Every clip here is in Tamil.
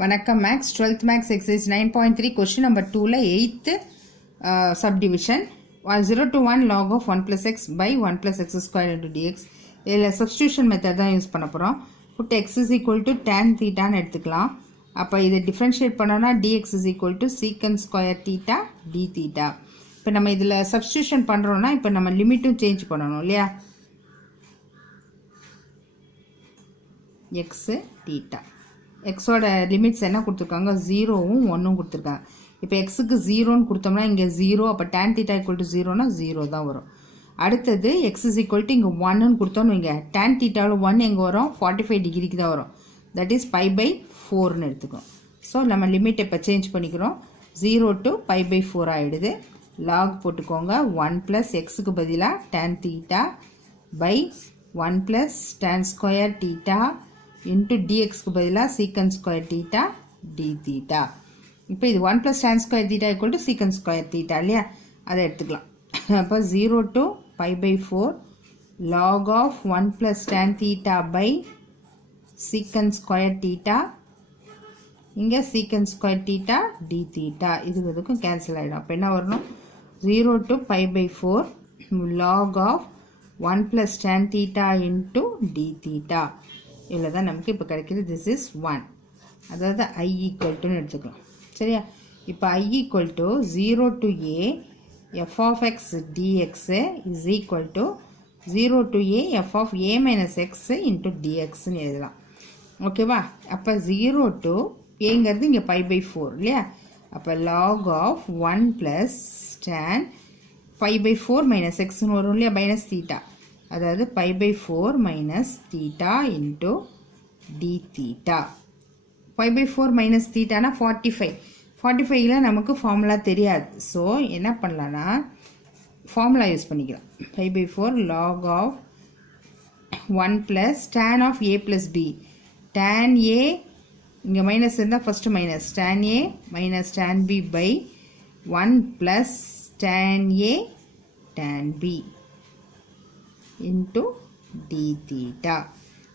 வணக்கம் maths 12th maths exercise 9.3 question number 2ல 8th subdivision 0 to 1 log of 1 plus x by 1 plus x square into dx. இதில் சப்ஸ்டியூஷன் மெத்தட் தான் யூஸ் பண்ண போகிறோம். Put x is equal to tan thetaன்னு எடுத்துக்கலாம். அப்போ இதை டிஃப்ரென்ஷியேட் பண்ணோன்னா dx is equal to secant square theta d theta. இப்போ நம்ம இதில் சப்ஸ்டியூஷன் பண்ணுறோன்னா இப்போ நம்ம லிமிட்டும் சேஞ்ச் பண்ணணும் இல்லையா, x theta எக்ஸோட லிமிட்ஸ் என்ன கொடுத்துருக்காங்க, 0வும் 1ம் கொடுத்துருக்காங்க. இப்போ எக்ஸுக்கு 0ன்னு கொடுத்தோம்னா இங்கே 0, அப்போ டேன் தீட்டா ஈக்குவல் டு 0னா 0 தான் வரும். அடுத்தது எக்ஸ் இஸ் ஈக்குவல் டு இங்கே 1ன்னு கொடுத்தோன்னு இங்கே டேன் தீட்டாவில் 1 எங்கே வரும், 45 டிகிரிக்கு தான் வரும். தட் இஸ் π/4ன்னு எடுத்துக்கணும். ஸோ நம்ம லிமிட் இப்போ சேஞ்ச் பண்ணிக்கிறோம். 0 to π/4 ஆகிடுது. லாக் போட்டுக்கோங்க. 1 ப்ளஸ் எக்ஸுக்கு பதிலாக tan theta by 1 plus tan square theta into dxக்கு பதிலாக secant square theta d theta. இப்போ இது 1 plus tan square theta equal to secant square theta இல்லையா, அதை எடுத்துக்கலாம். அப்போ 0 to π/4 log of 1 plus tan theta by secant square theta, இங்கே secant square theta d theta, இதுக்கும் கேன்சல் ஆகிடும். அப்போ என்ன வரணும், 0 to π/4 log of 1 plus tan theta into d theta. இவ்வளோ தான் நமக்கு இப்போ கிடைக்கிது. திஸ் இஸ் 1, அதாவது i ஈக்குவல் டுன்னு எடுத்துக்கலாம். சரியா, இப்போ i equal to 0 to a f of x dx is equal to 0 to a f of a minus x into dxன்னு எழுதலாம். ஓகேவா, அப்போ 0 to ஏங்கிறது இங்கே π/4 இல்லையா, அப்போ log of 1 plus tan π/4 minus xன்னு வரும் இல்லையா, மைனஸ் தீட்டா, அதாவது π/4 minus theta into d theta. π/4 minus theta னா 45. 45ல நமக்கு ஃபார்முலா தெரியாது. ஸோ என்ன பண்ணலான்னா ஃபார்முலா யூஸ் பண்ணிக்கலாம். π/4 log of 1 plus tan of a plus b. tan a இங்கே மைனஸ் இருந்தால் first minus, tan a minus tan b by 1 plus tan a tan b into d theta.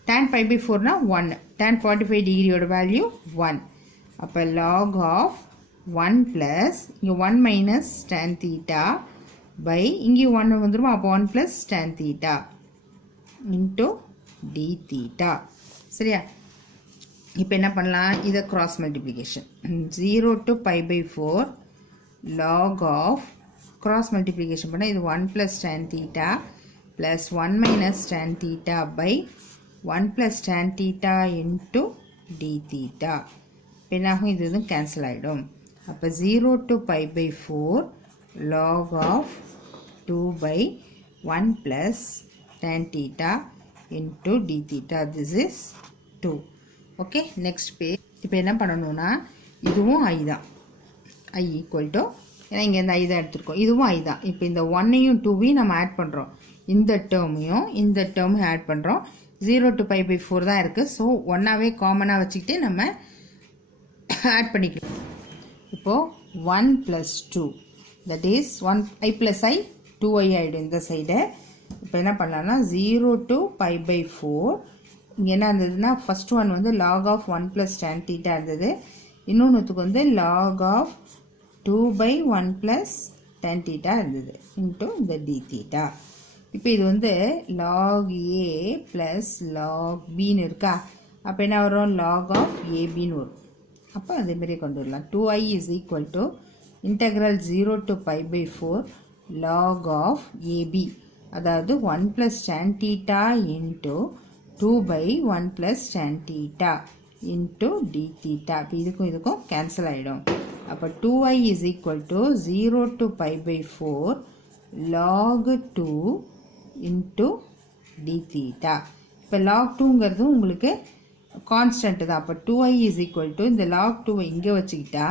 tan π/4 னா 1, tan 45 டிகிரியோட வேல்யூ 1. அப்போ log of 1 plus இங்கே 1 minus tan theta by இங்கே 1 வந்துருமா, அப்போ 1 plus tan theta into d theta. சரியா, இப்போ என்ன பண்ணலாம், இதை cross multiplication 0 to π/4 log of cross multiplication பண்ணால் இது 1 plus tan theta plus 1 minus tan theta by 1 plus tan theta into d theta. பின்னாகும் இதுவும் கேன்சல் ஆகிடும். அப்போ 0 to π/4 log of 2 by 1 plus tan theta into d theta. This is 2. Okay, next page. இப்போ என்ன பண்ணணும்னா இதுவும் i தான், i ஈக்குவல் டு, ஏன்னா இங்கே இந்த i தான் எடுத்துருக்கோம், இதுவும் i தான். இப்போ இந்த 1ஐயும் 2வையும் நம்ம ஆட் பண்ணுறோம், இந்த டேர்மையும் இந்த டேர்மையும் ஆட் பண்ணுறோம். 0 to π/4 தான் இருக்குது. ஸோ ஒன்றாவே காமனாக வச்சுக்கிட்டு நம்ம ஆட் பண்ணிக்கலாம். இப்போது 1 plus 2 that is 1i plus i 2i ஆகிடும் இந்த சைடு. இப்போ என்ன பண்ணலாம்னா 0 to π/4 இங்கே என்ன இருந்ததுன்னா ஃபஸ்ட் ஒன் வந்து log of 1 plus tan theta இருந்தது, இன்னொன்றுத்துக்கு வந்து log of 2 by 1 plus tan theta இருந்தது into இந்த d theta. இப்போ இது வந்து log a plus log bன்னு இருக்கா, அப்போ என்ன வரும், log of abன்னு வரும். அப்போ அதேமாதிரி கொண்டு வரலாம். 2i is equal to integral 0 to π/4 log of ab, அதாவது 1 plus tan theta into 2 by 1 plus tan theta into d theta. இப்போ இதுக்கும் கேன்சல் ஆகிடும். அப்போ 2i is equal to 0 to π/4 log 2 into d theta. இப்போ log 2ங்கிறது உங்களுக்கு கான்ஸ்டன்ட் தான். அப்போ 2i is equal to இந்த log 2 இங்கே வச்சுக்கிட்டா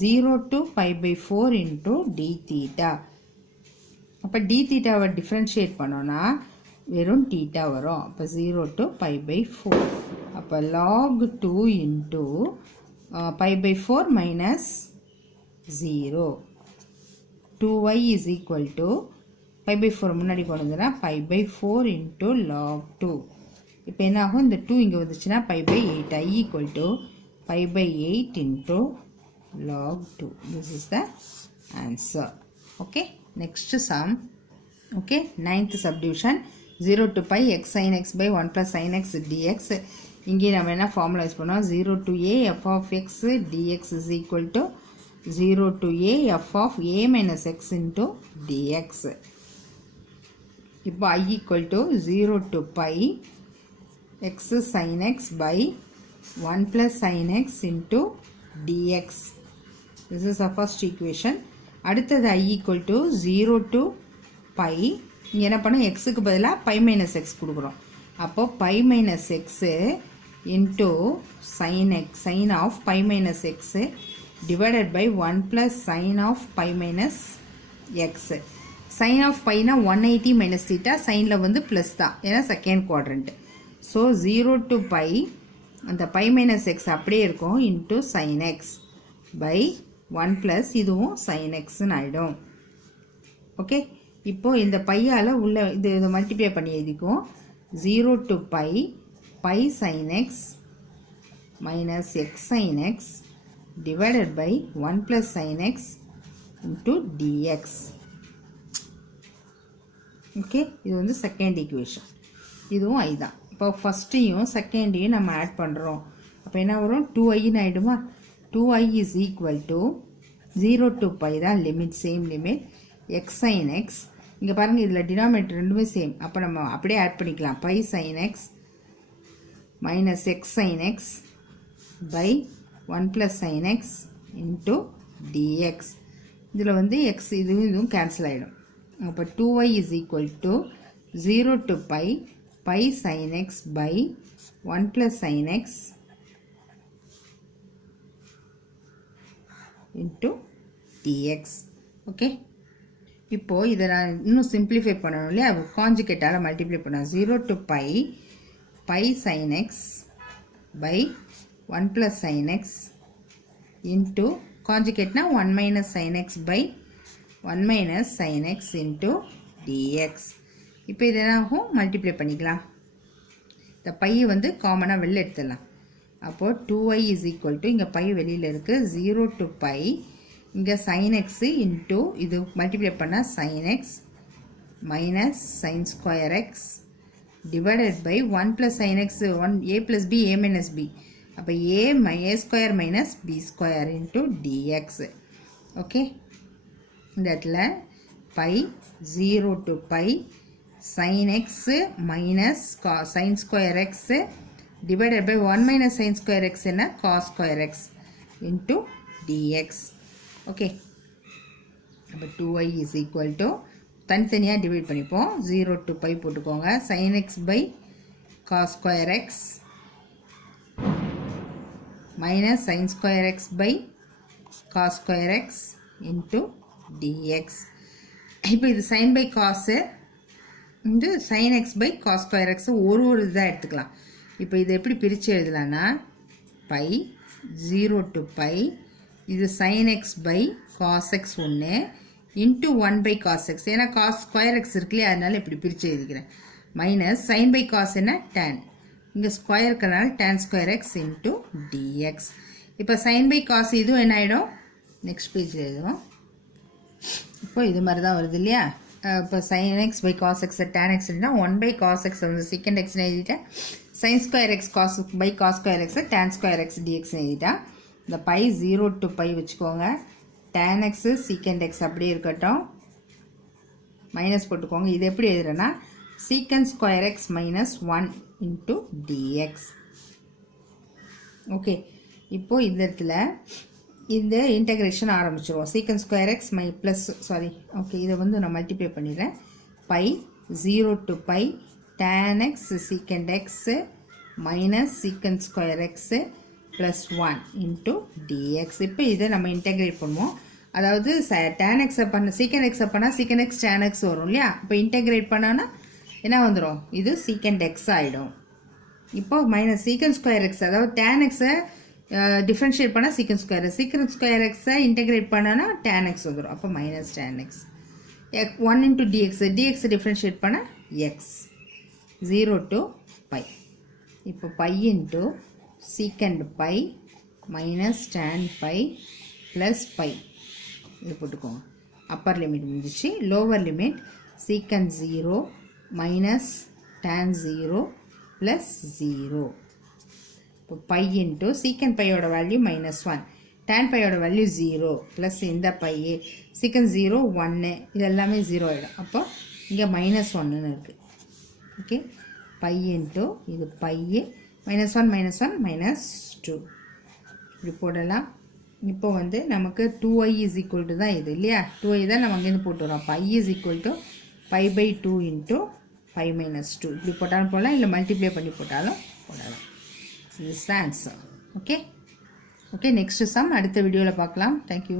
0 to π/4 into d theta. அப்போ d thetaவை டிஃப்ரென்ஷியேட் பண்ணோன்னா வெறும் theta வரும். அப்போ 0 to π/4. அப்போ log 2 into π/4 minus 0. 2y is equal to π/4 முன்னாடி கொண்டு வந்தோம்னா π/4 into log 2. இப்போ என்ன ஆகும், இந்த 2 இங்கே வந்துச்சுன்னா π/8. i equal to pi by 8 into log 2. This is the answer. Okay, next sum. Okay, ninth subdivision. 0 to pi x sin x by 1 plus sin x dx. இங்கே நம்ம என்ன formula யூஸ் பண்ணோம்? 0 to a f of x dx is equal to 0 to a f of a minus x into dx. இப்போ I equal to 0 to pi x sin x by 1 plus sin x into dx. This is the first equation. அடுத்தது I equal to 0 to pi. என்ன பண்ணோம்? xக்கு பதிலா pi minus x கொடுக்குறோம். அப்போ pi minus x into sin x, sin of pi minus x divided by 1 plus sin of pi minus x. sin of pi na 180 minus theta, sinல வந்து plus தான், ஏன்னா second quadrant. So 0 to pi அந்த pi minus x அப்படியே இருக்கும் into sin x by 1 plus இதுவும் sin x ஆயிடும். ஓகே, இப்போ இந்த பையால் உள்ள இது மல்டிப்ளை பண்ணி எழுதிக்கும். 0 to pi pi sin x minus x sin x divided by 1 plus sin x into dx. Okay, இது வந்து செகண்ட் ஈக்குவேஷன். இதுவும் I தான். இப்போ ஃபஸ்ட்டையும் செகண்டையும் நம்ம ஆட் பண்ணுறோம். அப்போ என்ன வரும்? 2iன்னு ஆகிடுமா? 2i is equal to 0 to pi தான் limit, same limit, x sin x. இங்கே பாருங்கள், இதில் டினாமினேட்டர் ரெண்டுமே சேம். அப்போ நம்ம அப்படியே ஆட் பண்ணிக்கலாம். pi sin x minus x sin x by 1 plus sin x into dx. இதில் வந்து x இதுவும் கேன்சல் ஆகிடும். அப்போ 2y is equal to 0 to pi pi sin x by 1 plus sin x into dx. Okay, இப்போ இதை நான் இன்னும் சிம்பிளிஃபை பண்ணணும் இல்லையா? கான்ஜுகேட்டால் மல்டிப்ளை பண்ணணும். 0 to pi pi sin x by 1 plus sin x into கான்ஜுகேட்னா 1 minus sin x by 1 minus sin x into dx. இப்போ இது என்ன ஆகும்? மல்டிப்ளை பண்ணிக்கலாம். இந்த பையை வந்து காமனாக வெளில எடுத்துடலாம். அப்போது 2y is equal to, இங்கே பை வெளியில் இருக்குது, 0 to pi இங்கே sin x into இது மல்டிப்ளை பண்ணால் sin x minus sin square x divided by 1 plus sin x, 1 a plus b a minus b. அப்போ a square minus b square into dx. Okay, இந்த இடத்துல pi 0 to pi sin x minus sin square x divided by 1 minus sin square x என்ன? cos square x into dx. Okay, அப்போ 2y is equal to, தனித்தனியாக டிவைட் பண்ணிப்போம். 0 to pi போட்டுக்கோங்க. sin x by cos square x minus sin square x by cos square x into dx. இப்போ இது sin by cos இந்த sin x by cos square x ஒரு இதாக எடுத்துக்கலாம். இப்போ இது எப்படி பிரித்து எழுதலான்னா, pi 0 to pi இது sin x by cos x ஒன்று into 1 by cos x, ஏன்னா cos square x இருக்குல்லையே, அதனால இப்படி பிரித்து எழுதிக்கிறேன். மைனஸ் sin by cos என்ன? tan. இங்கே ஸ்கொயர் இருக்கிறனால tan square x into dx. இப்போ sin by cos இதுவும் என்ன ஆகிடும்? நெக்ஸ்ட் பேஜில் எழுதுவோம். இப்போ இது மாதிரி தான் வருது இல்லையா? இப்போ sin x by cos x tan x னா 1 by cos x வந்து secant x எழுதிட்டேன். sin square x cos by cos square x tan square x dx எழுதிட்டா. இந்த pi 0 to pi வச்சுக்கோங்க. tan x secant x அப்படியே இருக்கட்டும், மைனஸ் போட்டுக்கோங்க. இது எப்படி எழுதுறேன்னா secant square x minus 1 into dx. Okay, இப்போது இந்த இடத்துல இந்த இன்டகிரேஷன் ஆரம்பிச்சிருவோம். secant square x plus okay, இதை வந்து நான் மல்டிப்ளை பண்ணிடுறேன். pi 0 to pi tan x secant x minus secant square x plus 1 into dx. இப்போ இதை நம்ம இன்டகிரேட் பண்ணுவோம். அதாவது tan x பண்ண secant x பண்ணால் secant x tan x வரும் இல்லையா? இப்போ இன்டகிரேட் பண்ணோன்னா என்ன வந்துடும்? இது secant x ஆகிடும். இப்போ மைனஸ் secant square x, அதாவது tan x டிஃப்ரென்ஷியேட் பண்ணால் secant square x இன்டகிரேட் பண்ணோன்னா tan x வந்துடும். அப்போ minus tan x 1 into dx differentiate பண்ண x 0 to pi. இப்போ pi into secant pi minus tan pi plus pi இது போட்டுக்கோங்க. அப்பர் லிமிட் முடிஞ்சிச்சு. Lower limit secant 0 minus tan 0 plus 0. இப்போ பை இன்ட்டு சீக்கன் பையோட வேல்யூ -1, tan பையோட வேல்யூ 0 ப்ளஸ் இந்த பை சீக்கன் 0 1 இது எல்லாமே 0 ஆகிடும். அப்போ இங்கே -1ன்னு இருக்குது. ஓகே, பை இன்ட்டு இது பை -1 -2 இப்படி போடலாம். இப்போ வந்து நமக்கு 2i = தான் இது இல்லையா, 2i தான் நம்ம அங்கேருந்து போட்டு வரோம். அப்போ i = π/2 × π - 2 இப்படி போட்டாலும் போடலாம், இல்லை மல்டிப்ளை பண்ணி போட்டாலும் போடலாம். this is the answer. Okay, next sum அடுத்த வீடியோவில் பார்க்கலாம். தேங்க்யூ.